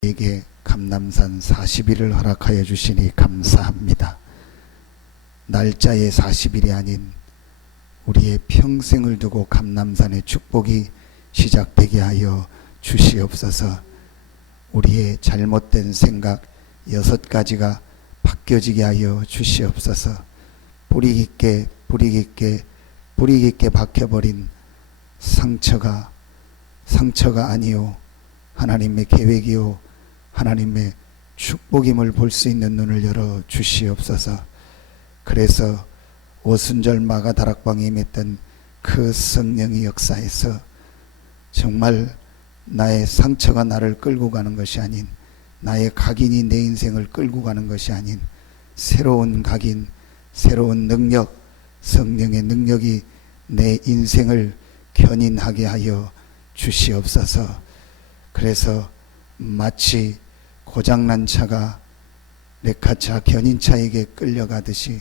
우리에게 감람산 40일을 허락하여 주시니 감사합니다. 날짜의 40일이 아닌 우리의 평생을 두고 감람산의 축복이 시작되게 하여 주시옵소서. 우리의 잘못된 생각 6가지가 바뀌어지게 하여 주시옵소서. 뿌리 깊게 박혀버린 상처가 아니요 하나님의 계획이요 하나님의 축복임을 볼 수 있는 눈을 열어 주시옵소서. 그래서 오순절 마가다락방에 임했던 그 성령의 역사에서 정말 나의 상처가 나를 끌고 가는 것이 아닌, 나의 각인이 내 인생을 끌고 가는 것이 아닌 새로운 각인, 새로운 능력, 성령의 능력이 내 인생을 견인하게 하여 주시옵소서. 그래서 마치 고장난 차가 레카차 견인차에게 끌려가듯이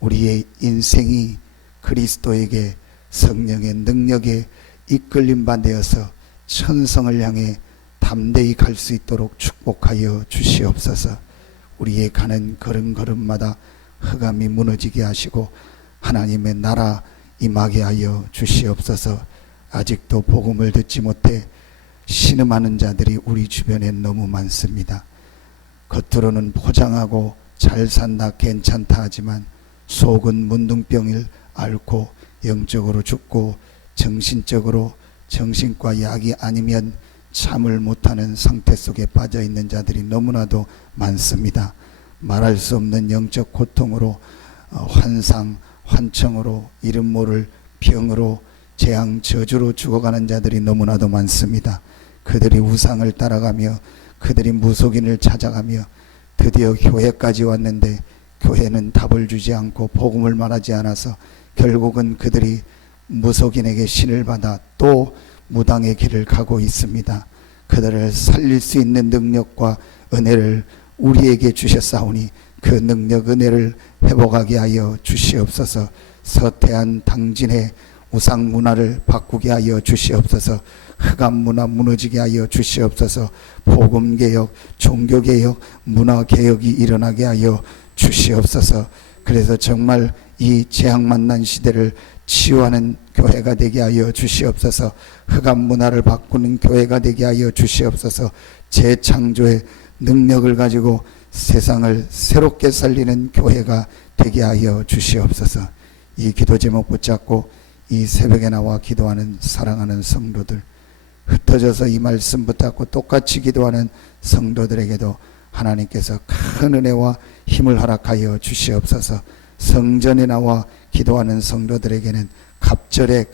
우리의 인생이 그리스도에게 성령의 능력에 이끌림 받되어서 천성을 향해 담대히 갈 수 있도록 축복하여 주시옵소서. 우리의 가는 걸음걸음마다 흑암이 무너지게 하시고 하나님의 나라 임하게 하여 주시옵소서. 아직도 복음을 듣지 못해 신음하는 자들이 우리 주변에 너무 많습니다. 겉으로는 포장하고 잘 산다 괜찮다 하지만 속은 문둥병을 앓고 영적으로 죽고 정신적으로 정신과 약이 아니면 잠을 못하는 상태 속에 빠져 있는 자들이 너무나도 많습니다. 말할 수 없는 영적 고통으로 환상, 환청으로 이름 모를 병으로 재앙, 저주로 죽어가는 자들이 너무나도 많습니다. 그들이 우상을 따라가며 그들이 무속인을 찾아가며 드디어 교회까지 왔는데 교회는 답을 주지 않고 복음을 말하지 않아서 결국은 그들이 무속인에게 신을 받아 또 무당의 길을 가고 있습니다. 그들을 살릴 수 있는 능력과 은혜를 우리에게 주셨사오니 그 능력 은혜를 회복하게 하여 주시옵소서. 서태한 당진의 우상 문화를 바꾸게 하여 주시옵소서. 흑암 문화 무너지게 하여 주시옵소서. 복음개혁, 종교개혁, 문화개혁이 일어나게 하여 주시옵소서. 그래서 정말 이 재앙 만난 시대를 치유하는 교회가 되게 하여 주시옵소서. 흑암 문화를 바꾸는 교회가 되게 하여 주시옵소서. 재창조의 능력을 가지고 세상을 새롭게 살리는 교회가 되게 하여 주시옵소서. 이 기도 제목 붙잡고 이 새벽에 나와 기도하는 사랑하는 성도들, 흩어져서 이 말씀 붙잡고 똑같이 기도하는 성도들에게도 하나님께서 큰 은혜와 힘을 허락하여 주시옵소서. 성전에 나와 기도하는 성도들에게는 갑절에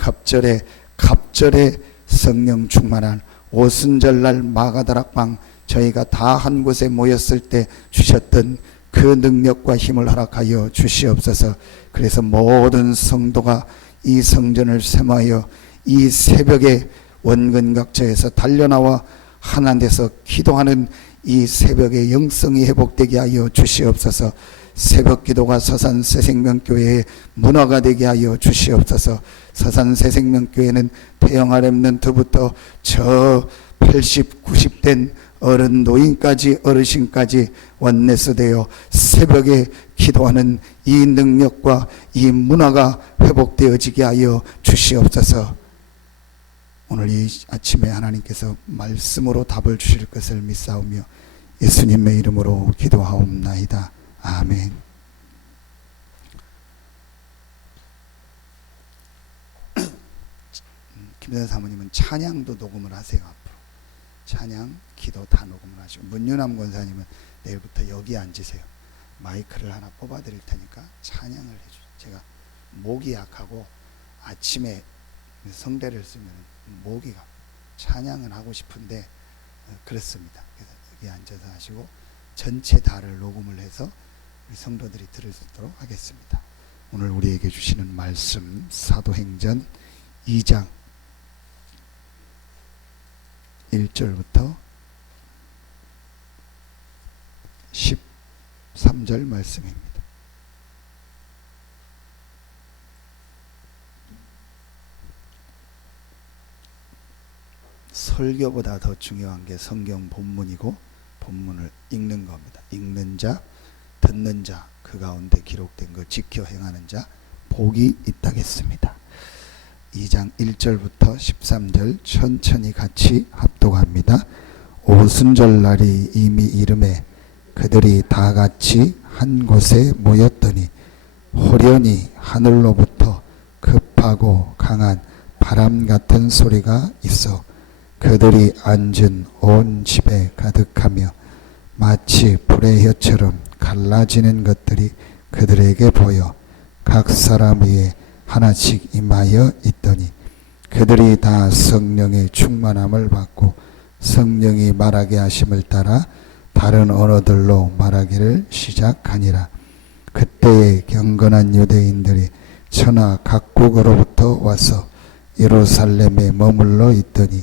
성령 충만한 오순절날 마가다락방 저희가 다 한 곳에 모였을 때 주셨던 그 능력과 힘을 허락하여 주시옵소서. 그래서 모든 성도가 이 성전을 세마하여 이 새벽에 원근각처에서 달려나와 하나님 데서 기도하는 이 새벽의 영성이 회복되게 하여 주시옵소서. 새벽 기도가 서산 새생명교회의 문화가 되게 하여 주시옵소서. 서산 새생명교회는 태영아 렘넌트부터 저 80, 90된 어른 노인까지 어르신까지 원내스 되어 새벽에 기도하는 이 능력과 이 문화가 회복되어지게 하여 주시옵소서. 오늘 이 아침에 하나님께서 말씀으로 답을 주실 것을 믿사오며 예수님의 이름으로 기도하옵나이다. 아멘. 김대현 사모님은 찬양도 녹음을 하세요. 앞으로 찬양, 기도 다 녹음을 하시고, 문유남 권사님은 내일부터 여기 앉으세요. 마이크를 하나 뽑아 드릴 테니까 찬양을 해주세요. 제가 목이 약하고 아침에 성대를 쓰면 목이 가 찬양은 하고 싶은데 그렇습니다. 그래서 여기 앉아서 하시고 전체 다를 녹음을 해서 우리 성도들이 들을 수 있도록 하겠습니다. 오늘 우리에게 주시는 말씀 사도행전 2장 1절부터 13절 말씀입니다. 설교보다 더 중요한 게 성경 본문이고 본문을 읽는 겁니다. 읽는 자, 듣는 자, 그 가운데 기록된 것 지켜 행하는 자 복이 있다겠습니다. 2장 1절부터 13절 천천히 같이 합독합니다. 오순절날이 이미 이름에 그들이 다 같이 한 곳에 모였더니 호련히 하늘로부터 급하고 강한 바람 같은 소리가 있어 그들이 앉은 온 집에 가득하며 마치 불의 혀처럼 갈라지는 것들이 그들에게 보여 각 사람 위에 하나씩 임하여 있더니 그들이 다 성령의 충만함을 받고 성령이 말하게 하심을 따라 다른 언어들로 말하기를 시작하니라. 그때에 경건한 유대인들이 천하 각국으로부터 와서 예루살렘에 머물러 있더니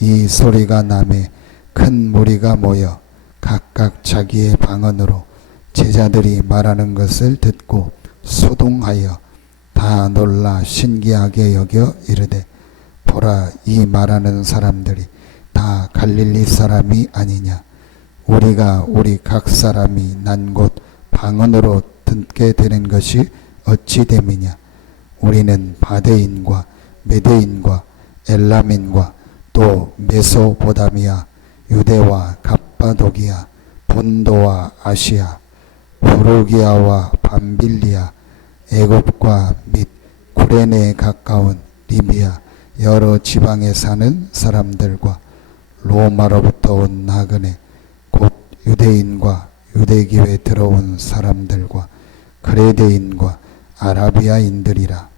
이 소리가 나매 큰 무리가 모여 각각 자기의 방언으로 제자들이 말하는 것을 듣고 소동하여 다 놀라 신기하게 여겨 이르되 보라 이 말하는 사람들이 다 갈릴리 사람이 아니냐. 우리가 우리 각 사람이 난 곳 방언으로 듣게 되는 것이 어찌 됨이냐. 우리는 바데인과 메데인과 엘람인과 또 메소보다미아 유대와 갑바도기아 본도와 아시아 부르기아와 밤빌리아 애굽과 및 구레네에 가까운 리비아 여러 지방에 사는 사람들과 로마로부터 온 나그네 곧 유대인과 유대교에 들어온 사람들과 그레데인과 아라비아인들이라.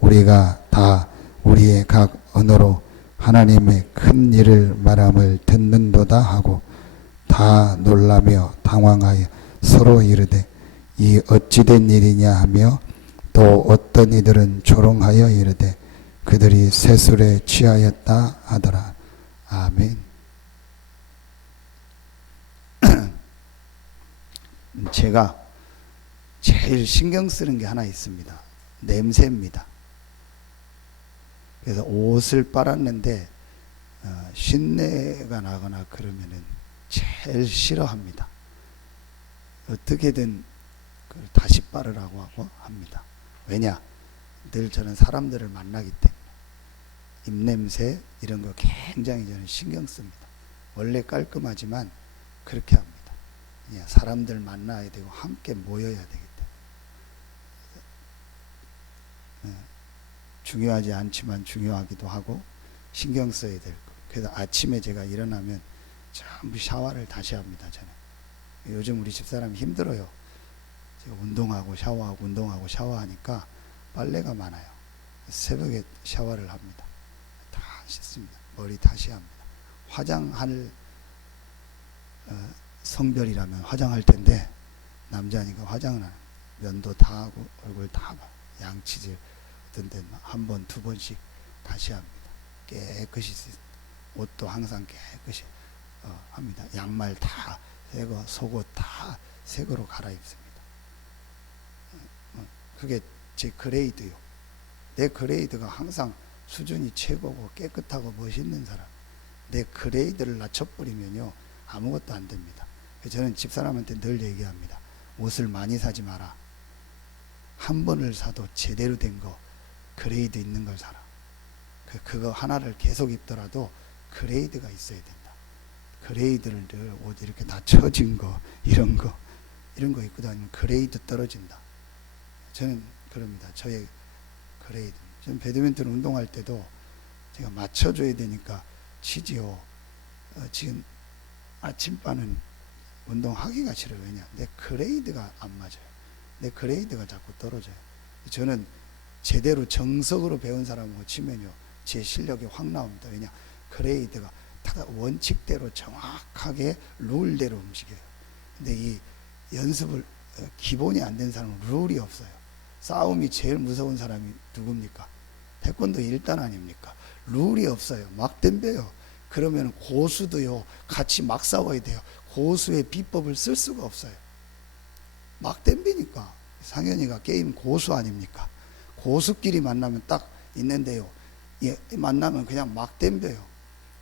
우리가 다 우리의 각 언어로 하나님의 큰 일을 말함을 듣는도다 하고 다 놀라며 당황하여 서로 이르되 이 어찌된 일이냐 하며 또 어떤 이들은 조롱하여 이르되 그들이 세술에 취하였다 하더라. 아멘. 제가 제일 신경 쓰는 게 하나 있습니다. 냄새입니다. 그래서 옷을 빨았는데 쉰내가 나거나 그러면은 제일 싫어합니다. 어떻게든 다시 빨으라고 하고 합니다. 왜냐? 늘 저는 사람들을 만나기 때문에 입냄새 이런 거 굉장히 저는 신경 씁니다. 원래 깔끔하지만 그렇게 합니다. 사람들 만나야 되고 함께 모여야 되기 때문에 중요하지 않지만 중요하기도 하고 신경 써야 될 거. 그래서 아침에 제가 일어나면 전부 샤워를 다시 합니다. 저는 요즘 우리 집사람이 힘들어요. 제가 운동하고 샤워하고 운동하고 샤워하니까 빨래가 많아요. 새벽에 샤워를 합니다. 다 씻습니다. 머리 다시 합니다. 화장할 성별이라면 화장할 텐데 남자니까 화장을 안 해요. 면도 다 하고 얼굴 다 하고 양치질 어떤 데는 한 번, 두 번씩 다시 합니다. 깨끗이 옷도 항상 깨끗이 합니다. 양말 다 새거, 속옷 다 새거로 갈아입습니다. 그게 제 그레이드요. 내 그레이드가 항상 수준이 최고고 깨끗하고 멋있는 사람. 내 그레이드를 낮춰버리면요 아무것도 안 됩니다. 저는 집사람한테 늘 얘기합니다. 옷을 많이 사지 마라. 한 번을 사도 제대로 된 거 그레이드 있는 걸 사라. 그거 하나를 계속 입더라도 그레이드가 있어야 된다. 그레이드를 늘 옷 이렇게 다 처진 거 이런 거 입고 다니면 그레이드 떨어진다. 저는 그럽니다. 저의 그레이드. 저는 배드민턴 운동할 때도 제가 맞춰줘야 되니까 치지요. 지금 아침바는 운동하기가 싫어요. 왜냐? 내 그레이드가 안 맞아요. 내 그레이드가 자꾸 떨어져요. 저는 제대로 정석으로 배운 사람하고 치면요 제 실력이 확 나옵니다. 왜냐? 그레이드가 다 원칙대로 정확하게 룰대로 움직여요. 근데 이 연습을 기본이 안 된 사람은 룰이 없어요. 싸움이 제일 무서운 사람이 누굽니까? 태권도 1단 아닙니까? 룰이 없어요. 막 덤벼요. 그러면 고수도요 같이 막 싸워야 돼요. 고수의 비법을 쓸 수가 없어요. 막 덤비니까. 상현이가 게임 고수 아닙니까? 고수끼리 만나면 딱 있는데요. 만나면 그냥 막 덤벼요.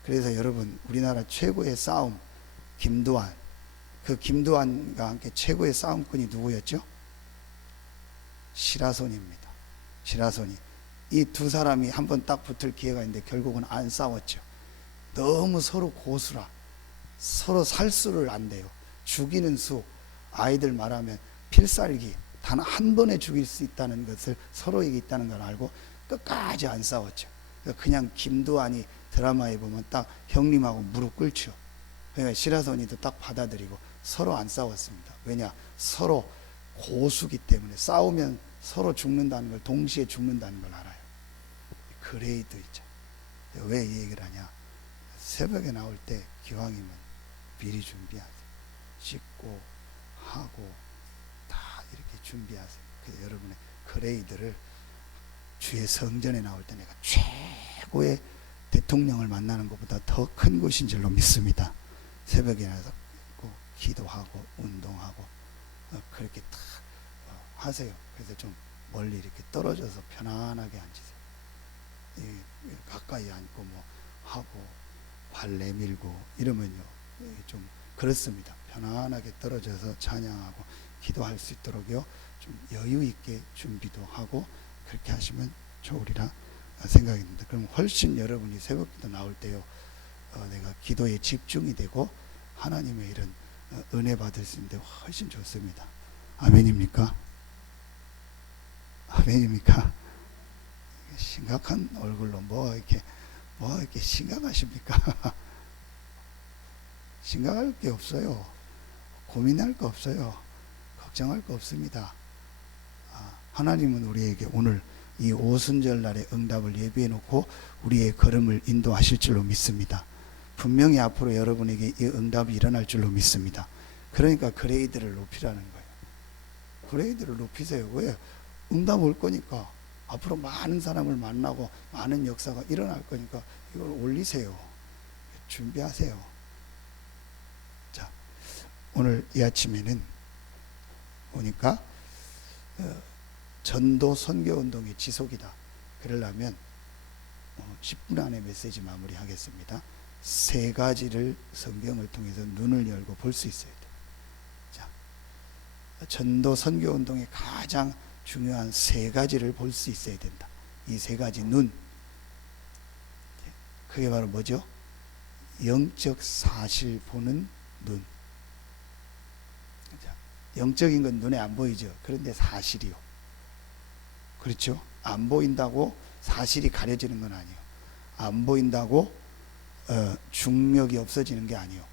그래서 여러분 우리나라 최고의 싸움 김두한 그 김두한과 함께 최고의 싸움꾼이 누구였죠? 시라손입니다. 시라손이. 이 두 사람이 한번 딱 붙을 기회가 있는데 결국은 안 싸웠죠. 너무 서로 고수라. 서로 살수를 안 돼요. 죽이는 수, 아이들 말하면 필살기, 단 한 번에 죽일 수 있다는 것을 서로에게 있다는 걸 알고 끝까지 안 싸웠죠. 그냥 김두한이 드라마에 보면 딱 형님하고 무릎 꿇죠. 그러니까 시라손이도 딱 받아들이고 서로 안 싸웠습니다. 왜냐? 서로 고수기 때문에 싸우면 서로 죽는다는 걸, 동시에 죽는다는 걸 알아요. 그레이도 있죠. 왜 이 얘기를 하냐? 새벽에 나올 때 기왕이면 미리 준비하세요. 씻고 하고 다 이렇게 준비하세요. 그래서 여러분의 그레이드를 주의 성전에 나올 때 내가 최고의 대통령을 만나는 것보다 더 큰 곳인 줄로 믿습니다. 새벽에 나서 기도하고 운동하고 그렇게 딱 하세요. 그래서 좀 멀리 이렇게 떨어져서 편안하게 앉으세요. 가까이 앉고 뭐 하고 발 내밀고 이러면요 좀 그렇습니다. 편안하게 떨어져서 찬양하고 기도할 수 있도록요 좀 여유 있게 준비도 하고 그렇게 하시면 좋으리라 생각입니다. 그럼 훨씬 여러분이 새벽기도 나올 때요 내가 기도에 집중이 되고 하나님의 이런 은혜 받을 수 있는데 훨씬 좋습니다. 아멘입니까? 아멘입니까? 심각한 얼굴로 뭐 이렇게 심각하십니까? 심각할 게 없어요. 고민할 거 없어요. 걱정할 거 없습니다. 하나님은 우리에게 오늘 이 오순절 날의 응답을 예비해 놓고 우리의 걸음을 인도하실 줄로 믿습니다. 분명히 앞으로 여러분에게 이 응답이 일어날 줄로 믿습니다. 그러니까 그레이드를 높이라는 거예요. 그레이드를 높이세요. 왜? 응답 올 거니까. 앞으로 많은 사람을 만나고 많은 역사가 일어날 거니까 이걸 올리세요. 준비하세요. 자, 오늘 이 아침에는 보니까 전도 선교운동의 지속이다. 그러려면 10분 안에 메시지 마무리하겠습니다. 세 가지를 성경을 통해서 눈을 열고 볼 수 있어야 돼. 자, 전도 선교운동의 가장 중요한 세 가지를 볼 수 있어야 된다. 이 세 가지 눈. 그게 바로 뭐죠? 영적 사실 보는 눈. 영적인 건 눈에 안 보이죠. 그런데 사실이요. 그렇죠? 안 보인다고 사실이 가려지는 건 아니에요. 안 보인다고 중력이 없어지는 게 아니에요.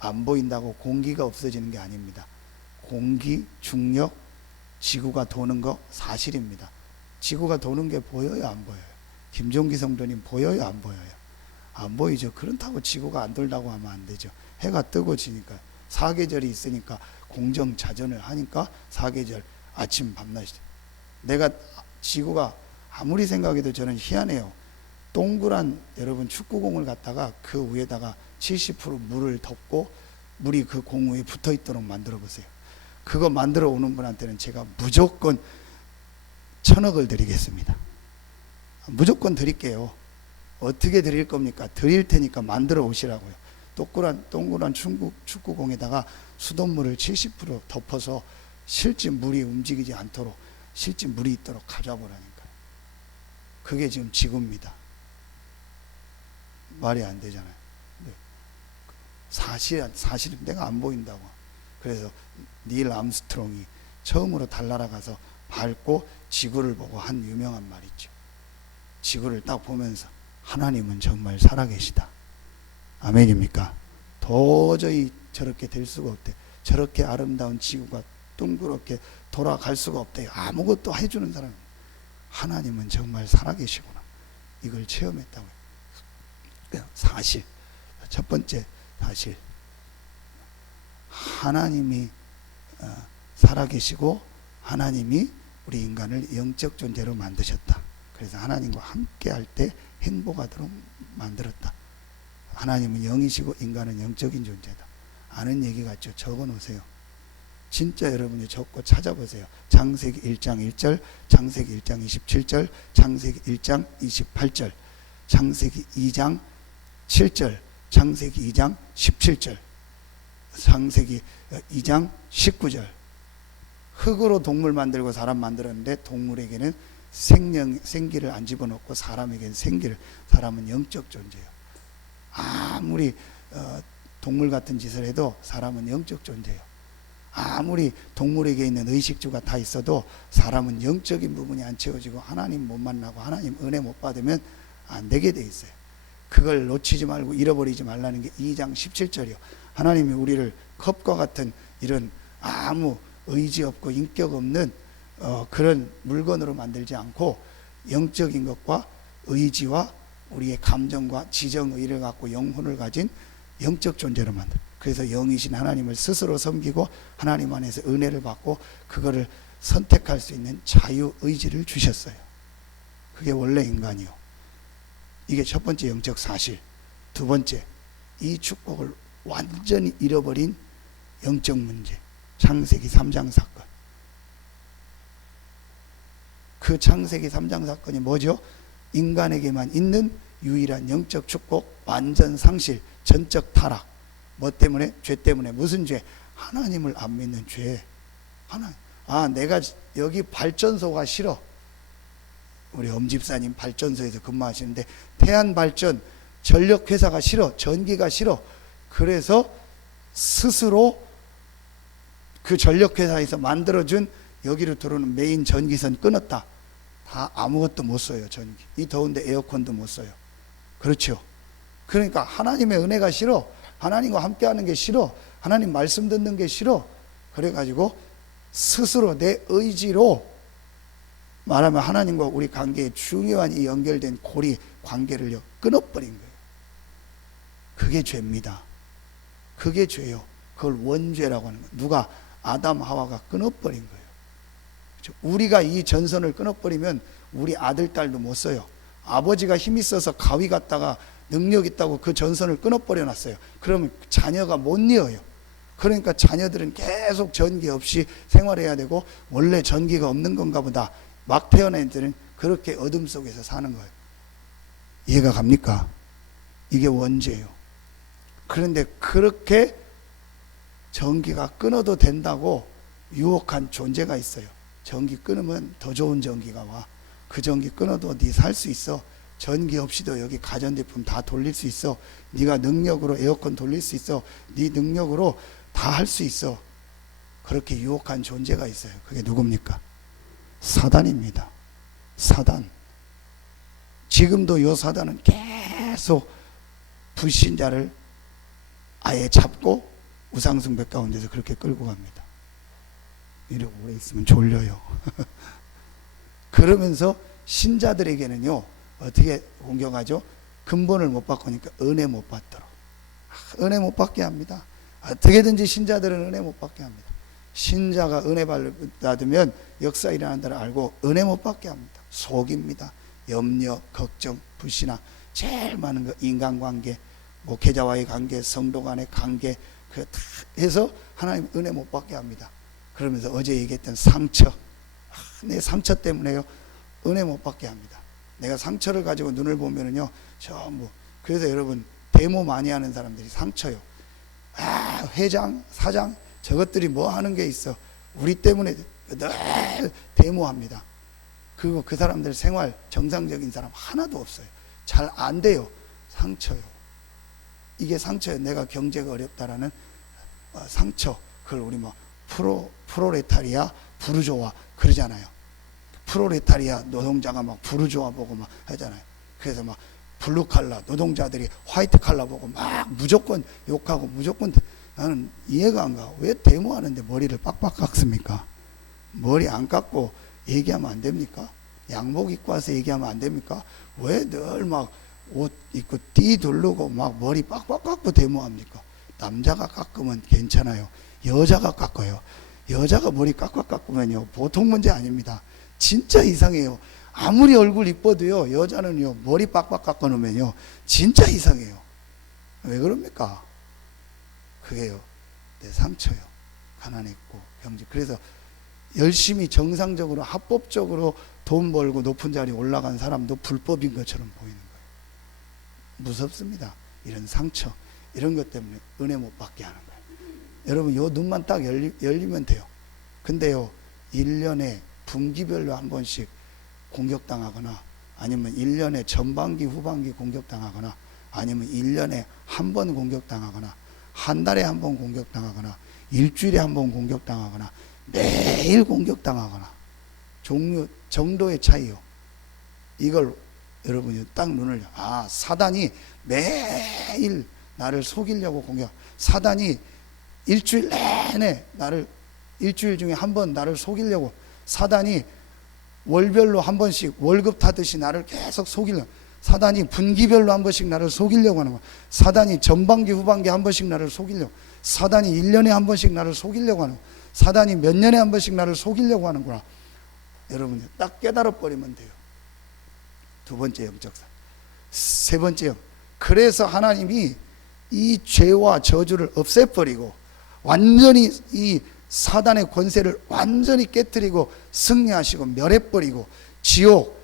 안 보인다고 공기가 없어지는 게 아닙니다. 공기, 중력, 지구가 도는 거 사실입니다. 지구가 도는 게 보여요, 안 보여요? 김종기 성도님 보여요, 안 보여요? 안 보이죠. 그렇다고 지구가 안 돌다고 하면 안 되죠. 해가 뜨고 지니까 사계절이 있으니까 공정자전을 하니까 사계절 아침 밤낮이 내가 지구가 아무리 생각해도 저는 희한해요. 동그란 여러분 축구공을 갖다가 그 위에다가 70% 물을 덮고 물이 그 공 위에 붙어 있도록 만들어 보세요. 그거 만들어 오는 분한테는 제가 무조건 1,000억을 드리겠습니다. 무조건 드릴게요. 어떻게 드릴 겁니까? 드릴 테니까 만들어 오시라고요. 동그란 축구공에다가 수돗물을 70% 덮어서 실제 물이 움직이지 않도록 실제 물이 있도록 가져와 보라니까요. 그게 지금 지구입니다. 말이 안 되잖아요. 사실은 내가 안 보인다고. 그래서 닐 암스트롱이 처음으로 달 날아가서 밟고 지구를 보고 한 유명한 말 있죠. 지구를 딱 보면서 하나님은 정말 살아계시다. 아멘입니까? 도저히 저렇게 될 수가 없대. 저렇게 아름다운 지구가 둥그렇게 돌아갈 수가 없대요. 아무것도 해주는 사람. 하나님은 정말 살아계시구나. 이걸 체험했다고요. 사실. 첫 번째 사실. 하나님이 살아계시고 하나님이 우리 인간을 영적 존재로 만드셨다. 그래서 하나님과 함께 할 때 행복하도록 만들었다. 하나님은 영이시고 인간은 영적인 존재다. 아는 얘기 같죠? 적어 놓으세요. 진짜 여러분이 적고 찾아보세요. 창세기 1장 1절, 창세기 1장 27절, 창세기 1장 28절, 창세기 2장 7절, 창세기 2장 17절. 창세기 2장 19절. 흙으로 동물 만들고 사람 만들었는데 동물에게는 생기를 안 집어넣고 사람에게는 생기를. 사람은 영적 존재예요. 아무리 동물 같은 짓을 해도 사람은 영적 존재예요. 아무리 동물에게 있는 의식주가 다 있어도 사람은 영적인 부분이 안 채워지고 하나님 못 만나고 하나님 은혜 못 받으면 안 되게 돼 있어요. 그걸 놓치지 말고 잃어버리지 말라는 게 2장 17절이요. 하나님이 우리를 컵과 같은 이런 아무 의지 없고 인격 없는 그런 물건으로 만들지 않고 영적인 것과 의지와 우리의 감정과 지정의를 갖고 영혼을 가진 영적 존재로 만들어요. 그래서 영이신 하나님을 스스로 섬기고 하나님 안에서 은혜를 받고 그거를 선택할 수 있는 자유의지를 주셨어요. 그게 원래 인간이요. 이게 첫 번째 영적 사실. 두 번째, 이 축복을 완전히 잃어버린 영적 문제. 창세기 3장 사건. 그 창세기 3장 사건이 뭐죠? 인간에게만 있는 유일한 영적 축복, 완전 상실, 전적 타락. 뭐 때문에? 죄 때문에. 무슨 죄? 하나님을 안 믿는 죄. 내가 여기 발전소가 싫어. 우리 엄집사님 발전소에서 근무하시는데 태안 발전 전력회사가 싫어. 전기가 싫어. 그래서 스스로 그 전력회사에서 만들어준 여기로 들어오는 메인 전기선 끊었다. 다 아무것도 못 써요. 전기. 이 더운데 에어컨도 못 써요. 그렇죠. 그러니까 하나님의 은혜가 싫어. 하나님과 함께하는 게 싫어. 하나님 말씀 듣는 게 싫어. 그래가지고 스스로 내 의지로 말하면 하나님과 우리 관계에 중요한 이 연결된 고리 관계를 끊어버린 거예요. 그게 죄입니다. 그게 죄요. 그걸 원죄라고 하는 거예요. 누가? 아담 하와가 끊어버린 거예요. 그렇죠? 우리가 이 전선을 끊어버리면 우리 아들 딸도 못 써요. 아버지가 힘 있어서 가위 갖다가 능력 있다고 그 전선을 끊어버려 놨어요. 그러면 자녀가 못 이어요. 그러니까 자녀들은 계속 전기 없이 생활해야 되고 원래 전기가 없는 건가 보다. 막 태어난 애들은 그렇게 어둠 속에서 사는 거예요. 이해가 갑니까? 이게 원죄예요. 그런데 그렇게 전기가 끊어도 된다고 유혹한 존재가 있어요. 전기 끊으면 더 좋은 전기가 와. 그 전기 끊어도 네 살 수 있어. 전기 없이도 여기 가전제품 다 돌릴 수 있어. 네가 능력으로 에어컨 돌릴 수 있어. 네 능력으로 다 할 수 있어. 그렇게 유혹한 존재가 있어요. 그게 누굽니까? 사단입니다. 사단. 지금도 요 사단은 계속 불신자를 아예 잡고 우상숭배 가운데서 그렇게 끌고 갑니다. 이러고 오래 있으면 졸려요. 그러면서 신자들에게는요, 어떻게 공격하죠? 근본을 못 바꾸니까 은혜 못 받도록. 은혜 못 받게 합니다. 어떻게든지 신자들은 은혜 못 받게 합니다. 신자가 은혜 받으면 역사 일어난다를 알고 은혜 못 받게 합니다. 속입니다. 염려, 걱정, 불신앙. 제일 많은 거 인간관계, 목회자와의 관계, 성도 간의 관계, 그 다 해서 하나님 은혜 못 받게 합니다. 그러면서 어제 얘기했던 상처, 내 상처 때문에요 은혜 못 받게 합니다. 내가 상처를 가지고 눈을 보면은요 전부. 그래서 여러분 데모 많이 하는 사람들이 상처요. 회장, 사장 저것들이 뭐 하는 게 있어. 우리 때문에 늘 데모합니다. 그리고 그 사람들 생활 정상적인 사람 하나도 없어요. 잘 안 돼요. 상처요. 이게 상처예요. 내가 경제가 어렵다라는 상처. 그걸 우리 뭐 프로레타리아 부르조아 그러잖아요. 프로레타리아 노동자가 막 부르조아 보고 막 하잖아요. 그래서 막 블루칼라 노동자들이 화이트 칼라 보고 막 무조건 욕하고 무조건. 나는 이해가 안 가. 왜 데모하는데 머리를 빡빡 깎습니까? 머리 안 깎고 얘기하면 안 됩니까? 양복 입고 와서 얘기하면 안 됩니까? 왜 늘 막 옷 입고 띠 두르고 막 머리 빡빡 깎고 데모합니까? 남자가 깎으면 괜찮아요. 여자가 깎아요. 여자가 머리 깎아 깎으면요 보통 문제 아닙니다. 진짜 이상해요. 아무리 얼굴 이뻐도요 여자는요 머리 빡빡 깎아 놓으면요 진짜 이상해요. 왜 그럽니까? 그게요 내 상처요. 가난했고 병지. 그래서 열심히 정상적으로 합법적으로 돈 벌고 높은 자리에 올라간 사람도 불법인 것처럼 보이는 거예요. 무섭습니다. 이런 상처 이런 것 때문에 은혜 못 받게 하는 거예요. 여러분 요 눈만 딱 열리면 돼요. 근데요 1년에 분기별로 한 번씩 공격당하거나 아니면 1년에 전반기 후반기 공격당하거나 아니면 1년에 한 번 공격당하거나 한 달에 한 번 공격당하거나 일주일에 한 번 공격당하거나 매일 공격당하거나 종류 정도의 차이요. 이걸 여러분이 딱 눈을 사단이 매일 나를 속이려고 사단이 일주일 내내 나를 일주일 중에 한 번 나를 속이려고 사단이 월별로 한 번씩 월급 타듯이 나를 계속 속이려고 사단이 분기별로 한 번씩 나를 속이려고 하는 거야. 사단이 전반기 후반기 한 번씩 나를 속이려고 사단이 1년에 한 번씩 나를 속이려고 하는 거야. 사단이 몇 년에 한 번씩 나를 속이려고 하는구나. 여러분 딱 깨달아 버리면 돼요. 두 번째 영적사. 세 번째 영. 그래서 하나님이 이 죄와 저주를 없애버리고 완전히 이 사단의 권세를 완전히 깨뜨리고 승리하시고 멸해버리고 지옥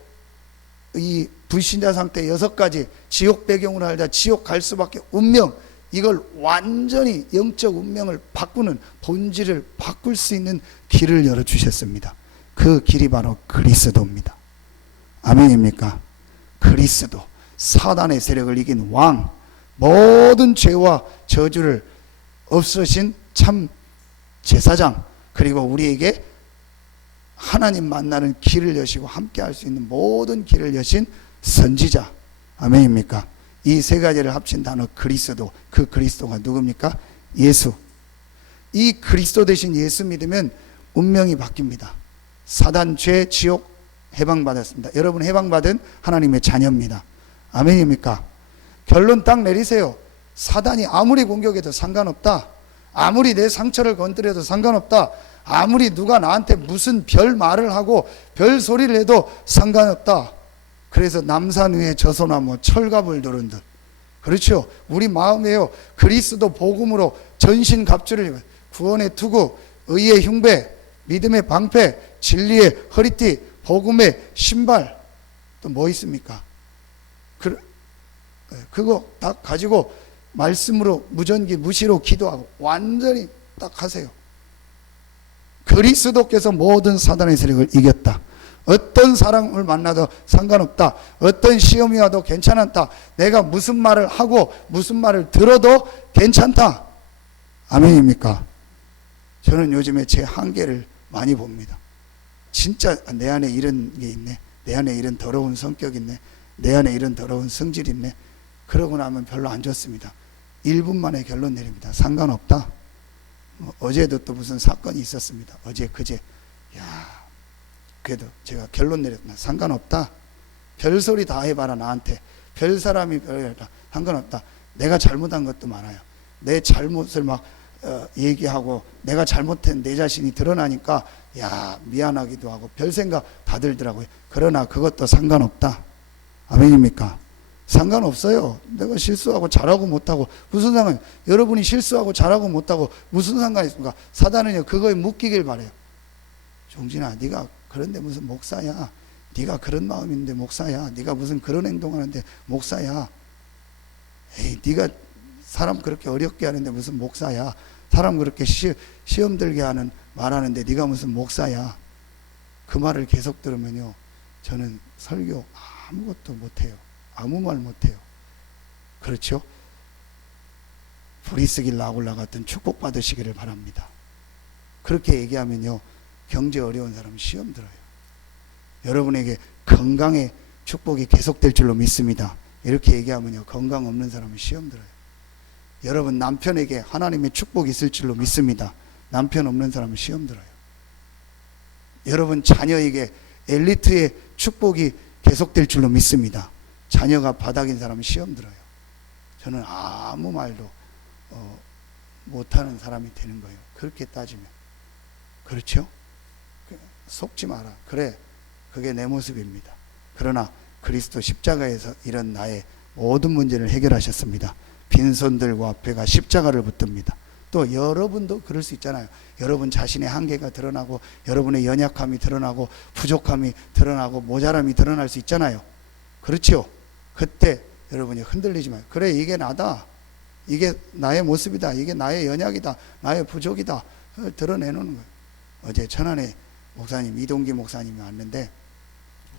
이 불신자 상태 6가지 지옥 배경으로 알자 지옥 갈 수밖에 운명 이걸 완전히 영적 운명을 바꾸는 본질을 바꿀 수 있는 길을 열어주셨습니다. 그 길이 바로 그리스도입니다. 아멘입니까? 그리스도 사단의 세력을 이긴 왕 모든 죄와 저주를 없으신 참 제사장 그리고 우리에게 하나님 만나는 길을 여시고 함께 할 수 있는 모든 길을 여신 선지자 아멘입니까? 이 세 가지를 합친 단어 그리스도 그 그리스도가 누굽니까? 예수. 이 그리스도 대신 예수 믿으면 운명이 바뀝니다. 사단 죄 지옥 해방받았습니다. 여러분 해방받은 하나님의 자녀입니다. 아멘입니까? 결론 딱 내리세요. 사단이 아무리 공격해도 상관없다. 아무리 내 상처를 건드려도 상관없다. 아무리 누가 나한테 무슨 별 말을 하고 별 소리를 해도 상관없다. 그래서 남산 위에 저소나무 철갑을 두른 듯 그렇죠. 우리 마음에요 그리스도 복음으로 전신갑주를 구원의 투구 의의 흉배 믿음의 방패 진리의 허리띠 복음의 신발 또 뭐 있습니까? 그거 다 가지고 말씀으로 무전기 무시로 기도하고 완전히 딱 하세요. 그리스도께서 모든 사단의 세력을 이겼다. 어떤 사람을 만나도 상관없다. 어떤 시험이 와도 괜찮았다. 내가 무슨 말을 하고 무슨 말을 들어도 괜찮다. 아멘입니까? 저는 요즘에 제 한계를 많이 봅니다. 진짜 내 안에 이런 게 있네. 내 안에 이런 더러운 성격 있네. 내 안에 이런 더러운 성질 있네. 그러고 나면 별로 안 좋습니다. 1분 만에 결론 내립니다. 상관없다. 어제도 또 무슨 사건이 있었습니다. 어제 그제 그래도 제가 결론 내렸나 상관없다. 별소리 다 해봐라 나한테. 별 사람이 별다 상관없다. 내가 잘못한 것도 많아요. 내 잘못을 막 얘기하고 내가 잘못한 내 자신이 드러나니까 미안하기도 하고 별 생각 다 들더라고요. 그러나 그것도 상관없다. 아멘입니까? 상관없어요. 내가 실수하고 잘하고 못하고 무슨 상관? 여러분이 실수하고 잘하고 못하고 무슨 상관이 있습니까? 사단은요 그거에 묶이길 바래요. 종진아 네가 그런데 무슨 목사야. 네가 그런 마음인데 목사야. 네가 무슨 그런 행동하는데 목사야. 에이 네가 사람 그렇게 어렵게 하는데 무슨 목사야. 사람 그렇게 시험 들게 하는 말하는데 네가 무슨 목사야. 그 말을 계속 들으면요 저는 설교 아무것도 못해요. 아무 말 못해요. 그렇죠? 브리스길 나골라 같은 축복 받으시기를 바랍니다. 그렇게 얘기하면요 경제 어려운 사람 시험 들어요. 여러분에게 건강의 축복이 계속될 줄로 믿습니다. 이렇게 얘기하면요 건강 없는 사람은 시험 들어요. 여러분 남편에게 하나님의 축복이 있을 줄로 믿습니다. 남편 없는 사람은 시험 들어요. 여러분 자녀에게 엘리트의 축복이 계속될 줄로 믿습니다. 자녀가 바닥인 사람은 시험 들어요. 저는 아무 말도 못하는 사람이 되는 거예요. 그렇게 따지면. 그렇죠? 속지 마라. 그래, 그게 내 모습입니다. 그러나 그리스도 십자가에서 이런 나의 모든 문제를 해결하셨습니다. 빈손들과 배가 십자가를 붙듭니다. 또 여러분도 그럴 수 있잖아요. 여러분 자신의 한계가 드러나고 여러분의 연약함이 드러나고 부족함이 드러나고 모자람이 드러날 수 있잖아요. 그렇죠? 그때 여러분이 흔들리지 마요. 그래 이게 나다. 이게 나의 모습이다. 이게 나의 연약이다. 나의 부족이다. 드러내놓는 거예요. 어제 천안에 목사님, 이동기 목사님이 왔는데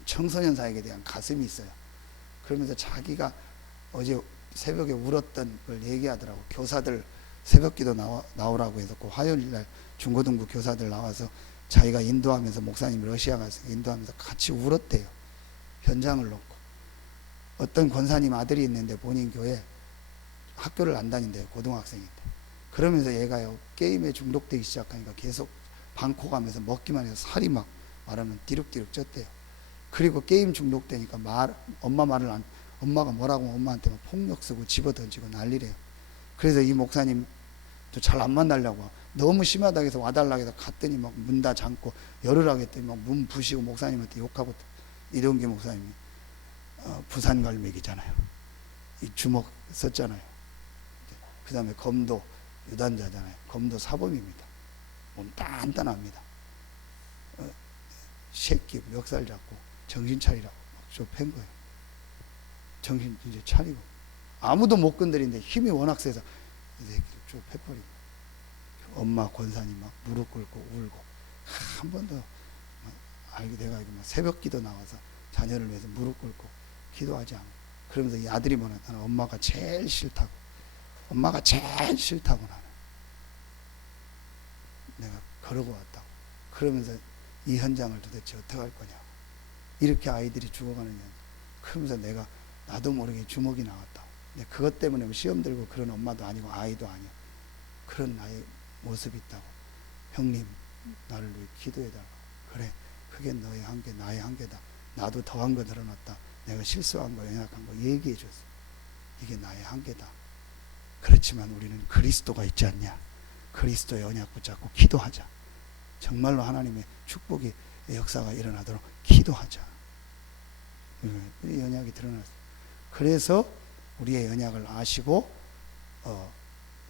청소년 사역에 대한 가슴이 있어요. 그러면서 자기가 어제 새벽에 울었던 걸 얘기하더라고. 교사들 새벽기도 나오라고 해서 그 화요일날 중고등부 교사들 나와서 자기가 인도하면서, 목사님 러시아 가서 인도하면서 같이 울었대요. 현장을 놓고. 어떤 권사님 아들이 있는데 본인 교회 학교를 안 다닌대요. 고등학생인데. 그러면서 얘가요, 게임에 중독되기 시작하니까 계속 방콕 가면서 먹기만 해서 살이 막 말하면 디룩디룩 쪘대요. 그리고 게임 중독되니까 엄마 말을 엄마가 뭐라고 하면 엄마한테 막 폭력 쓰고 집어 던지고 난리래요. 그래서 이 목사님도 잘 안 만나려고 너무 심하다고 해서 와달라고 해서 갔더니 막 문 다 잠고 열으라고 했더니 막 문 부시고 목사님한테 욕하고. 이동기 목사님이 부산 갈매기잖아요. 이 주먹 썼잖아요. 그 다음에 검도 유단자잖아요. 검도 사범입니다. 몸 단단합니다. 새끼 멱살 잡고 정신 차리라고 막 좁힌 거예요. 정신 이제 차리고. 아무도 못 건드리는데 힘이 워낙 세서 이 새끼를 쭉 패버리고. 엄마 권사님 막 무릎 꿇고 울고. 한 번도 내가 막 새벽 기도 나와서 자녀를 위해서 무릎 꿇고 기도하지 않고. 그러면서 이 아들이 뭐냐, 나는 엄마가 제일 싫다고. 엄마가 제일 싫다고 나는. 내가 그러고 왔다고. 그러면서 이 현장을 도대체 어떻게 할 거냐고. 이렇게 아이들이 죽어가는 현장. 그러면서 내가 나도 모르게 주먹이 나왔다고. 근데 그것 때문에 시험 들고 그런 엄마도 아니고 아이도 아니야. 그런 나의 모습이 있다고. 형님, 나를 위해 기도해달라고. 그래, 그게 너의 한계, 나의 한계다. 나도 더한 거 늘어났다. 내가 실수한 거, 연약한 거 얘기해 줬어. 이게 나의 한계다. 그렇지만 우리는 그리스도가 있지 않냐. 그리스도의 언약 붙잡고 기도하자. 정말로 하나님의 축복의 역사가 일어나도록 기도하자. 이 언약이 드러났어요. 그래서 우리의 언약을 아시고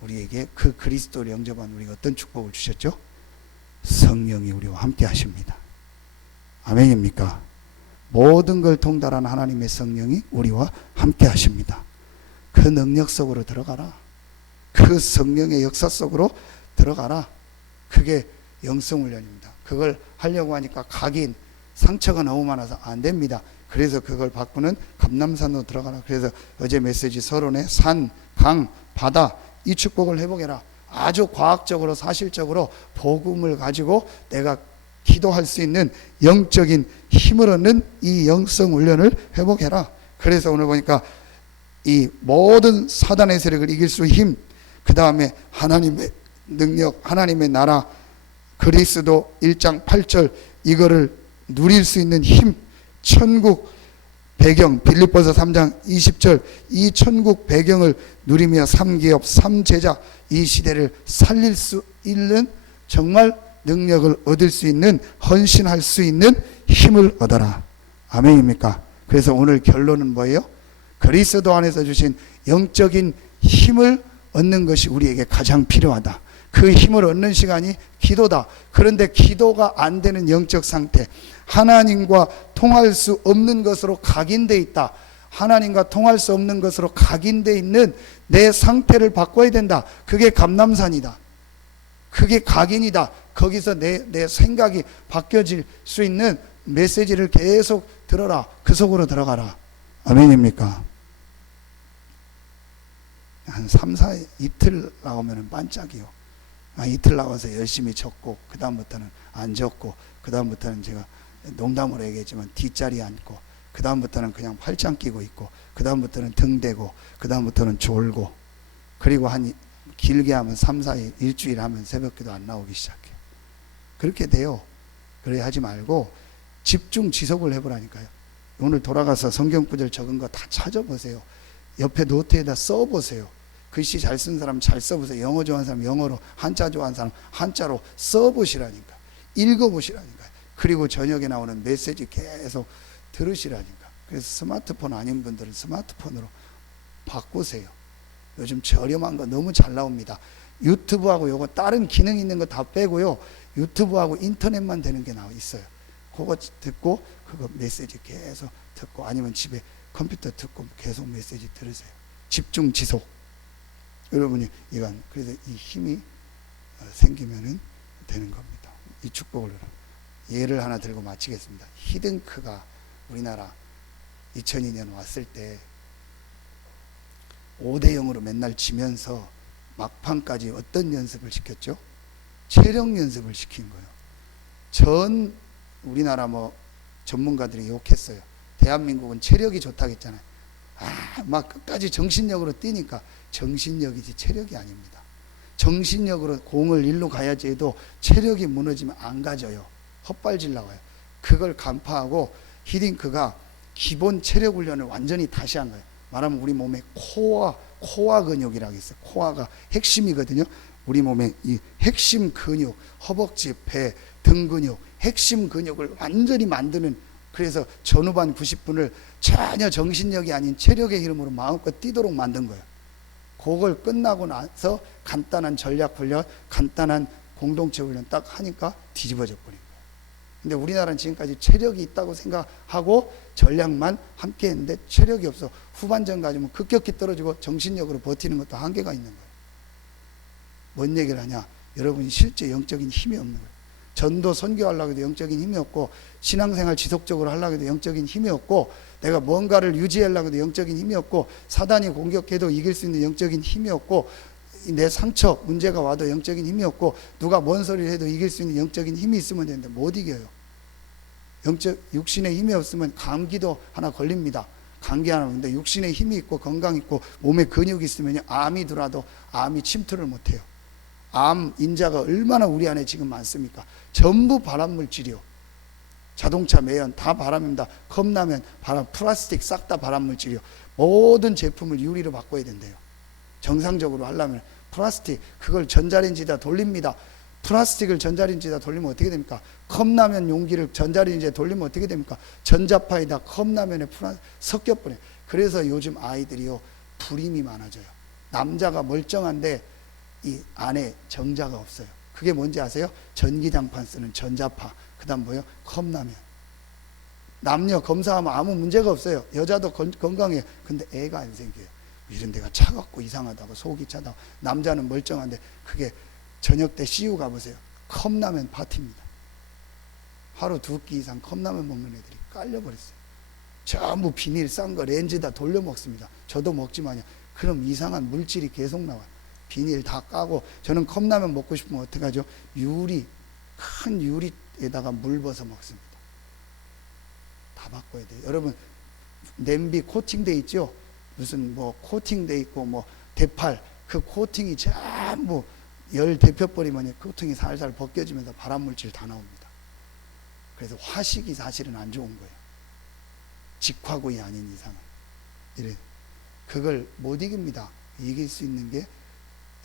우리에게 그 그리스도를 영접한 우리가 어떤 축복을 주셨죠? 성령이 우리와 함께 하십니다. 아멘입니까? 모든 걸 통달한 하나님의 성령이 우리와 함께 하십니다. 그 능력 속으로 들어가라. 그 성령의 역사 속으로 들어가라. 그게 영성훈련입니다. 그걸 하려고 하니까 각인, 상처가 너무 많아서 안 됩니다. 그래서 그걸 바꾸는 감람산으로 들어가라. 그래서 어제 메시지 서론에 산, 강, 바다, 이 축복을 회복해라. 아주 과학적으로 사실적으로 복음을 가지고 내가 기도할 수 있는 영적인 힘을 얻는 이 영성 훈련을 회복해라. 그래서 오늘 보니까 이 모든 사단의 세력을 이길 수 있는 힘, 그 다음에 하나님의 능력, 하나님의 나라, 그리스도 1장 8절 이거를 누릴 수 있는 힘, 천국 배경, 빌립보서 3장 20절 이 천국 배경을 누리며 3기업 3제자 이 시대를 살릴 수 있는 정말 능력을 얻을 수 있는, 헌신할 수 있는 힘을 얻어라. 아멘입니까? 그래서 오늘 결론은 뭐예요? 그리스도 안에서 주신 영적인 힘을 얻는 것이 우리에게 가장 필요하다. 그 힘을 얻는 시간이 기도다. 그런데 기도가 안 되는 영적 상태, 하나님과 통할 수 없는 것으로 각인되어 있다. 하나님과 통할 수 없는 것으로 각인되어 있는 내 상태를 바꿔야 된다. 그게 감람산이다. 그게 각인이다. 거기서 내 생각이 바뀌어질 수 있는 메시지를 계속 들어라. 그 속으로 들어가라. 아멘입니까? 한 3, 4, 이틀 나오면 반짝이요. 이틀 나와서 열심히 적고, 그 다음부터는 안 적고, 그 다음부터는 제가 농담으로 얘기했지만 뒷자리에 앉고, 그 다음부터는 그냥 팔짱 끼고 있고, 그 다음부터는 등 대고, 그 다음부터는 졸고, 그리고 한 길게 하면 3, 4일, 일주일 하면 새벽기도 안 나오기 시작해요. 그렇게 돼요. 그래 하지 말고 집중 지속을 해보라니까요. 오늘 돌아가서 성경 구절 적은 거 다 찾아보세요. 옆에 노트에다 써보세요. 글씨 잘 쓴 사람 잘 써보세요. 영어 좋아하는 사람 영어로, 한자 좋아하는 사람 한자로 써보시라니까. 읽어보시라니까. 그리고 저녁에 나오는 메시지 계속 들으시라니까. 그래서 스마트폰 아닌 분들은 스마트폰으로 바꾸세요. 요즘 저렴한 거 너무 잘 나옵니다. 유튜브하고 요거 다른 기능 있는 거 다 빼고요. 유튜브하고 인터넷만 되는 게 나와 있어요. 그거 듣고 그거 메시지 계속 듣고, 아니면 집에 컴퓨터 듣고 계속 메시지 들으세요. 집중 지속. 여러분이 이건 그래서 이 힘이 생기면은 되는 겁니다. 이 축복을 예를 하나 들고 마치겠습니다. 히든크가 우리나라 2002년 왔을 때 5대0으로 맨날 지면서 막판까지 어떤 연습을 시켰죠? 체력 연습을 시킨 거예요. 전 우리나라 뭐 전문가들이 욕했어요. 대한민국은 체력이 좋다고 했잖아요. 막 끝까지 정신력으로 뛰니까 정신력이지 체력이 아닙니다. 정신력으로 공을 일로 가야지 해도 체력이 무너지면 안 가져요. 헛발질 나와요. 그걸 간파하고 히딩크가 기본 체력 훈련을 완전히 다시 한 거예요. 말하면 우리 몸에 코어 근육이라고 있어요. 코어가 핵심이거든요. 우리 몸의 이 핵심 근육, 허벅지, 배, 등 근육, 핵심 근육을 완전히 만드는, 그래서 전후반 90분을 전혀 정신력이 아닌 체력의 흐름으로 마음껏 뛰도록 만든 거예요. 그걸 끝나고 나서 간단한 전략 훈련, 간단한 공동체 훈련 딱 하니까 뒤집어져 버린 거예요. 근데 우리나라는 지금까지 체력이 있다고 생각하고 전략만 함께 했는데 체력이 없어. 후반전 가지면 급격히 떨어지고 정신력으로 버티는 것도 한계가 있는 거예요. 뭔 얘기를 하냐? 여러분이 실제 영적인 힘이 없는 거예요. 전도 선교하려고 해도 영적인 힘이 없고, 신앙생활 지속적으로 하려고 해도 영적인 힘이 없고, 내가 뭔가를 유지하려고 해도 영적인 힘이 없고, 사단이 공격해도 이길 수 있는 영적인 힘이 없고, 내 상처 문제가 와도 영적인 힘이 없고, 누가 뭔 소리를 해도 이길 수 있는 영적인 힘이 있으면 되는데 못 이겨요. 육신의 힘이 없으면 감기도 하나 걸립니다. 감기 하나. 근데 육신의 힘이 있고 건강 있고 몸에 근육이 있으면 암이 들어도 암이 침투를 못해요. 암 인자가 얼마나 우리 안에 지금 많습니까? 전부 발암물질이요. 자동차 매연 다 발암입니다. 컵라면 발암, 플라스틱 싹 다 발암물질이요. 모든 제품을 유리로 바꿔야 된대요. 정상적으로 하려면 플라스틱 그걸 전자레인지에다 돌립니다. 플라스틱을 전자레인지에다 돌리면 어떻게 됩니까? 컵라면 용기를 전자레인지에 돌리면 어떻게 됩니까? 전자파에다 컵라면에 섞여버려요. 그래서 요즘 아이들이요 불임이 많아져요. 남자가 멀쩡한데 이 안에 정자가 없어요. 그게 뭔지 아세요? 전기장판 쓰는 전자파. 그 다음 뭐예요? 컵라면. 남녀 검사하면 아무 문제가 없어요. 여자도 건강해요. 근데 애가 안 생겨요. 이런 데가 차갑고 이상하다고 속이 차다고. 남자는 멀쩡한데 그게 저녁 때 CU 가보세요. 컵라면 파티입니다. 하루 2끼 이상 컵라면 먹는 애들이 깔려버렸어요. 전부 비닐 싼 거 렌즈다 돌려 먹습니다. 저도 먹지만요. 그럼 이상한 물질이 계속 나와요. 비닐 다 까고. 저는 컵라면 먹고 싶으면 어떡하죠? 큰 유리에다가 물 부어서 먹습니다. 다 바꿔야 돼요. 여러분 냄비 코팅돼 있죠? 무슨 뭐 코팅돼 있고 뭐 대팔 그 코팅이 전부 열 데펴버리면 코팅이 살살 벗겨지면서 발암물질 다 나옵니다. 그래서 화식이 사실은 안 좋은 거예요. 직화구이 아닌 이상은. 이래. 그걸 못 이깁니다. 이길 수 있는 게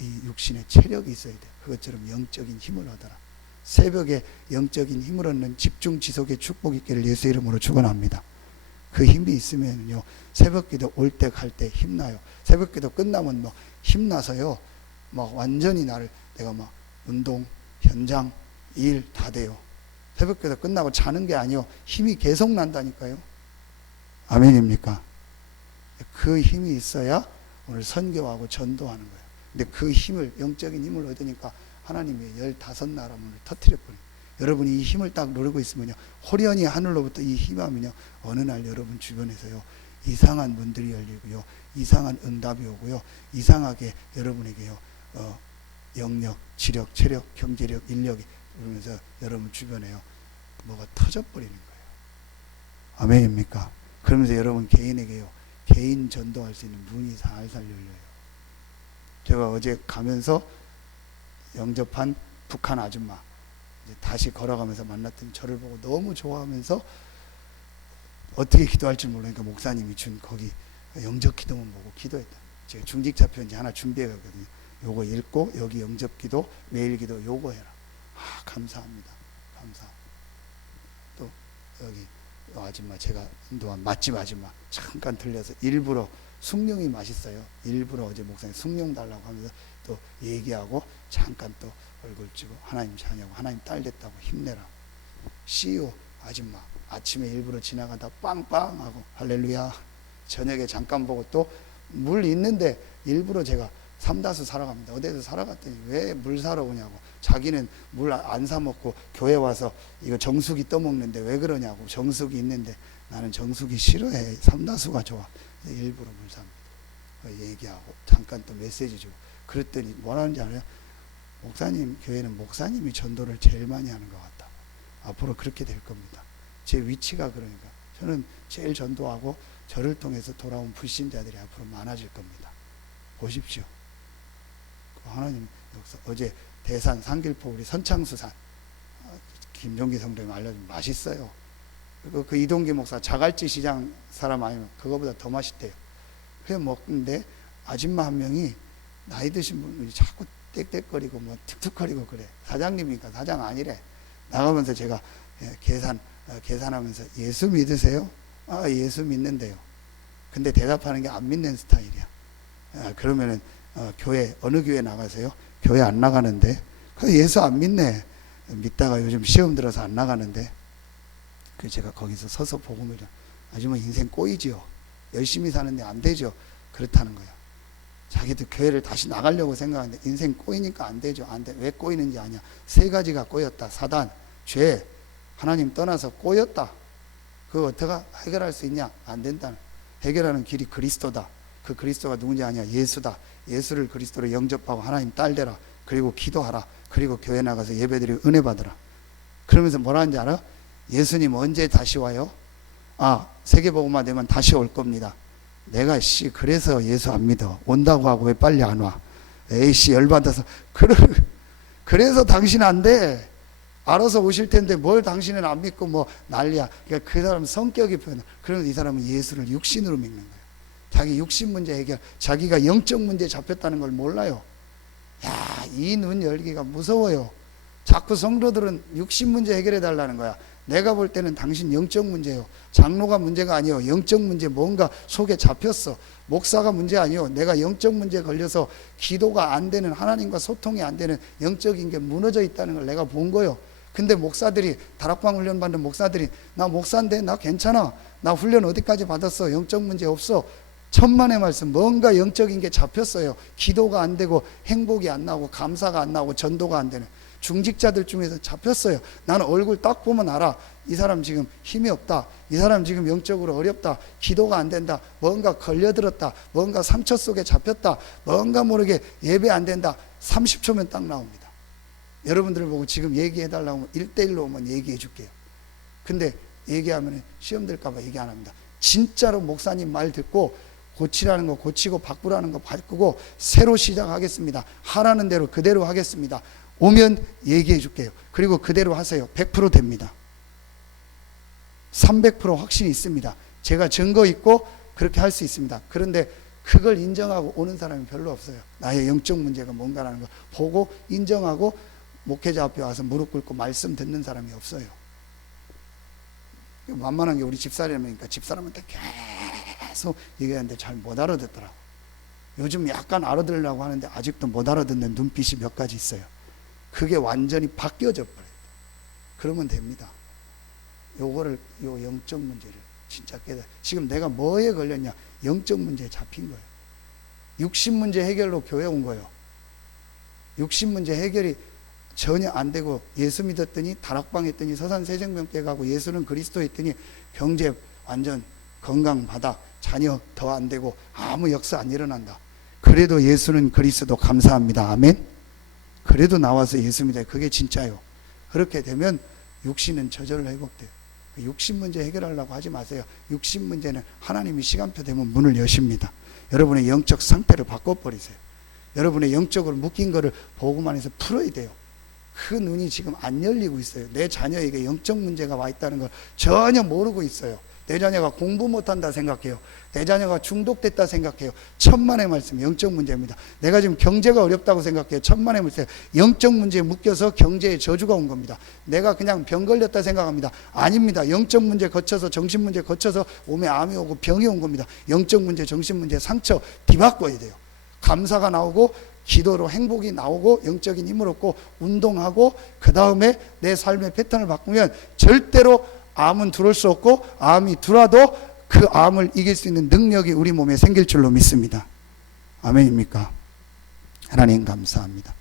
이 육신의 체력이 있어야 돼. 그것처럼 영적인 힘을 얻어라. 새벽에 영적인 힘을 얻는 집중 지속의 축복 있기를 예수 이름으로 축원합니다. 그 힘이 있으면요 새벽기도 올 때 갈 때 힘나요. 새벽기도 끝나면 뭐 힘나서요 막 완전히 내가 막 운동, 현장, 일 다 돼요. 새벽기도 끝나고 자는 게 아니요 힘이 계속 난다니까요. 아멘입니까? 그 힘이 있어야 오늘 선교하고 전도하는 거예요. 근데 그 힘을 영적인 힘을 얻으니까 하나님이 15나라 문을 터뜨려버려요. 여러분이 이 힘을 딱 누르고 있으면요 호련히 하늘로부터 이 힘하면요 어느 날 여러분 주변에서요 이상한 문들이 열리고요 이상한 응답이 오고요 이상하게 여러분에게요 영력, 지력, 체력, 경제력, 인력이 그러면서 여러분 주변에요 뭐가 터져버리는 거예요. 아멘입니까? 그러면서 여러분 개인에게요 개인 전도할 수 있는 문이 살살 열려요. 제가 어제 가면서 영접한 북한 아줌마 다시 걸어가면서 만났더니 저를 보고 너무 좋아하면서 어떻게 기도할 줄 모르니까 목사님이 준 거기 영접 기도문 보고 기도했다. 제가 중직자 편지 하나 준비해 갔거든요. 요거 읽고 여기 영접 기도, 매일 기도 요거 해라. 감사합니다. 감사. 또 여기 아줌마 제가 인도한 맛집 아줌마 잠깐 들려서 일부러 숭늉이 맛있어요. 일부러 어제 목사님 숭늉 달라고 하면서 또 얘기하고 잠깐 또 얼굴 찍고 하나님 자녀고 하나님 딸 됐다고 힘내라. CEO 아줌마 아침에 일부러 지나가다 빵빵 하고 할렐루야. 저녁에 잠깐 보고 또 물 있는데 일부러 제가 삼다수 살아갑니다. 어디서 살아갔더니 왜 물 사러 오냐고. 자기는 물 안 사 먹고 교회 와서 이거 정수기 떠먹는데 왜 그러냐고. 정수기 있는데 나는 정수기 싫어해. 삼다수가 좋아. 일부러 물 삽니다. 얘기하고 잠깐 또 메시지 주고. 그랬더니 뭐라는지 알아요? 목사님 교회는 목사님이 전도를 제일 많이 하는 것 같다. 앞으로 그렇게 될 겁니다. 제 위치가 그러니까 저는 제일 전도하고 저를 통해서 돌아온 불신자들이 앞으로 많아질 겁니다. 보십시오. 하나님 역사. 어제 대산 상길포 우리 선창수산 김종기 성도님 알려주면 맛있어요. 그리고 그 이동기 목사 자갈치 시장 사람 아니면 그거보다 더 맛있대요. 회 먹는데 아줌마 한 명이 나이 드신 분이 자꾸 떽떽거리고 뭐 툭툭거리고 그래. 사장님이니까 사장 아니래. 나가면서 제가 계산하면서 예수 믿으세요? 아, 예수 믿는데요. 근데 대답하는 게 안 믿는 스타일이야. 그러면은 교회 어느 교회 나가세요? 교회 안 나가는데. 그 예수 안 믿네. 믿다가 요즘 시험 들어서 안 나가는데. 그 제가 거기서 서서 복음을 아줌마 인생 꼬이지요. 열심히 사는데 안 되죠. 그렇다는 거야. 자기도 교회를 다시 나가려고 생각하는데 인생 꼬이니까 안 되죠. 안 돼. 왜 꼬이는지 아냐. 세 가지가 꼬였다. 사단, 죄, 하나님 떠나서 꼬였다. 그거 어떻게 해결할 수 있냐? 안 된다. 해결하는 길이 그리스도다. 그 그리스도가 누군지 아냐? 예수다. 예수를 그리스도로 영접하고 하나님 딸 되라. 그리고 기도하라. 그리고 교회 나가서 예배드리고 은혜 받으라. 그러면서 뭐라 하는지 알아? 예수님 언제 다시 와요? 아, 세계복음화 되면 다시 올 겁니다. 내가 그래서 예수 안 믿어. 온다고 하고 왜 빨리 안 와? 에이씨 열받아서. 그래서 당신 안 돼. 알아서 오실 텐데 뭘 당신은 안 믿고 뭐 난리야. 그러니까 그 사람 성격이 표현해. 그러면서 이 사람은 예수를 육신으로 믿는 거예요. 자기 육신 문제 해결, 자기가 영적 문제에 잡혔다는 걸 몰라요. 야, 이 눈 열기가 무서워요. 자꾸 성도들은 육신 문제 해결해 달라는 거야. 내가 볼 때는 당신 영적 문제예요. 장로가 문제가 아니에요. 영적 문제 뭔가 속에 잡혔어. 목사가 문제 아니에요. 내가 영적 문제에 걸려서 기도가 안 되는, 하나님과 소통이 안 되는 영적인 게 무너져 있다는 걸 내가 본 거예요. 근데 목사들이, 다락방 훈련 받는 목사들이, 나 목사인데 나 괜찮아. 나 훈련 어디까지 받았어. 영적 문제 없어. 천만의 말씀, 뭔가 영적인 게 잡혔어요. 기도가 안 되고 행복이 안 나고 감사가 안 나고 전도가 안 되는 중직자들 중에서 잡혔어요. 나는 얼굴 딱 보면 알아. 이 사람 지금 힘이 없다. 이 사람 지금 영적으로 어렵다. 기도가 안 된다. 뭔가 걸려들었다. 뭔가 상처 속에 잡혔다. 뭔가 모르게 예배 안 된다. 30초면 딱 나옵니다. 여러분들을 보고 지금 얘기해달라고 하면 1대1로 오면 얘기해 줄게요. 근데 얘기하면 시험 될까봐 얘기 안 합니다. 진짜로 목사님 말 듣고 고치라는 거 고치고 바꾸라는 거 바꾸고 새로 시작하겠습니다. 하라는 대로 그대로 하겠습니다. 오면 얘기해 줄게요. 그리고 그대로 하세요. 100% 됩니다. 300% 확신이 있습니다. 제가 증거 있고 그렇게 할 수 있습니다. 그런데 그걸 인정하고 오는 사람이 별로 없어요. 나의 영적 문제가 뭔가라는 거 보고 인정하고 목회자 앞에 와서 무릎 꿇고 말씀 듣는 사람이 없어요. 만만한 게 우리 집사람이니까 집사람한테 계속 얘기하는데 잘 못 알아듣더라고. 요즘 약간 알아들으려고 하는데 아직도 못 알아듣는 눈빛이 몇 가지 있어요. 그게 완전히 바뀌어져 버려요. 그러면 됩니다. 요거를, 요 영적 문제를 진짜 깨달아. 지금 내가 뭐에 걸렸냐? 영적 문제에 잡힌 거예요. 육신 문제 해결로 교회 온 거예요. 육신 문제 해결이 전혀 안 되고 예수 믿었더니 다락방 했더니 서산세정병께 가고 예수는 그리스도 했더니 경제 완전 건강 받아. 자녀 더 안 되고 아무 역사 안 일어난다. 그래도 예수는 그리스도 감사합니다. 아멘. 그래도 나와서 예수 믿어요. 그게 진짜요. 그렇게 되면 육신은 저절로 회복돼요. 육신 문제 해결하려고 하지 마세요. 육신 문제는 하나님이 시간표 되면 문을 여십니다. 여러분의 영적 상태를 바꿔버리세요. 여러분의 영적으로 묶인 거를 복음 안에서 풀어야 돼요. 그 눈이 지금 안 열리고 있어요. 내 자녀에게 영적 문제가 와 있다는 걸 전혀 모르고 있어요. 내 자녀가 공부 못한다 생각해요. 내 자녀가 중독됐다 생각해요. 천만의 말씀, 영적 문제입니다. 내가 지금 경제가 어렵다고 생각해요. 천만의 말씀, 영적 문제에 묶여서 경제에 저주가 온 겁니다. 내가 그냥 병 걸렸다 생각합니다. 아닙니다. 영적 문제 거쳐서 정신 문제 거쳐서 몸에 암이 오고 병이 온 겁니다. 영적 문제, 정신 문제, 상처 뒤바꿔야 돼요. 감사가 나오고 기도로 행복이 나오고 영적인 힘을 얻고 운동하고 그 다음에 내 삶의 패턴을 바꾸면 절대로 암은 들어올 수 없고 암이 들어와도 그 암을 이길 수 있는 능력이 우리 몸에 생길 줄로 믿습니다. 아멘입니까? 하나님 감사합니다.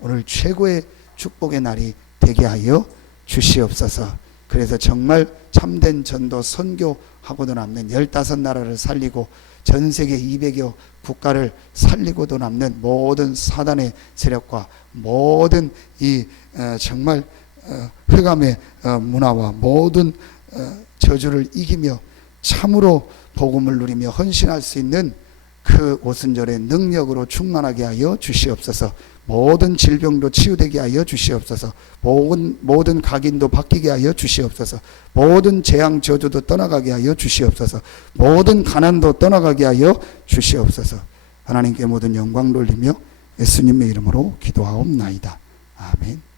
오늘 최고의 축복의 날이 되게 하여 주시옵소서. 그래서 정말 참된 전도 선교하고도 남는 15나라를 살리고 전 세계 200여 국가를 살리고도 남는 모든 사단의 세력과 모든 이 정말 흑암의 문화와 모든 저주를 이기며 참으로 복음을 누리며 헌신할 수 있는 그 오순절의 능력으로 충만하게 하여 주시옵소서. 모든 질병도 치유되게 하여 주시옵소서. 모든 각인도 바뀌게 하여 주시옵소서. 모든 재앙 저주도 떠나가게 하여 주시옵소서. 모든 가난도 떠나가게 하여 주시옵소서. 하나님께 모든 영광 돌리며 예수님의 이름으로 기도하옵나이다. 아멘.